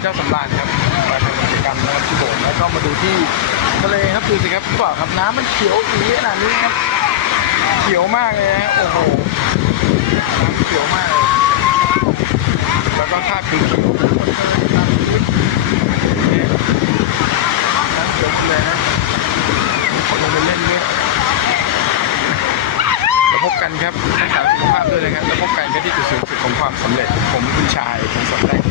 เจ้าสำราญครับมาทำกิจกรรมนะครับที่โบสถ์แล้วก็มาดูที่ทะเลครับดูสิครับพี่บอกครับน้ำมันเขียวสีขนาดนี้ครับเขียวมากเลยฮะโอ้โหน้ำเขียวมากเลยแล้วก็คาดคือเขียวทั้งหมดเลยตามพื้นน้ำเขียวหมดเลยนะคนลงไปเล่นเนี่ยแล้วพบกันครับรักษาสุขภาพด้วยนะครับแล้วพบกันกันที่จุดสูงสุดของความสำเร็จผมคุณชายคงสำเร็จ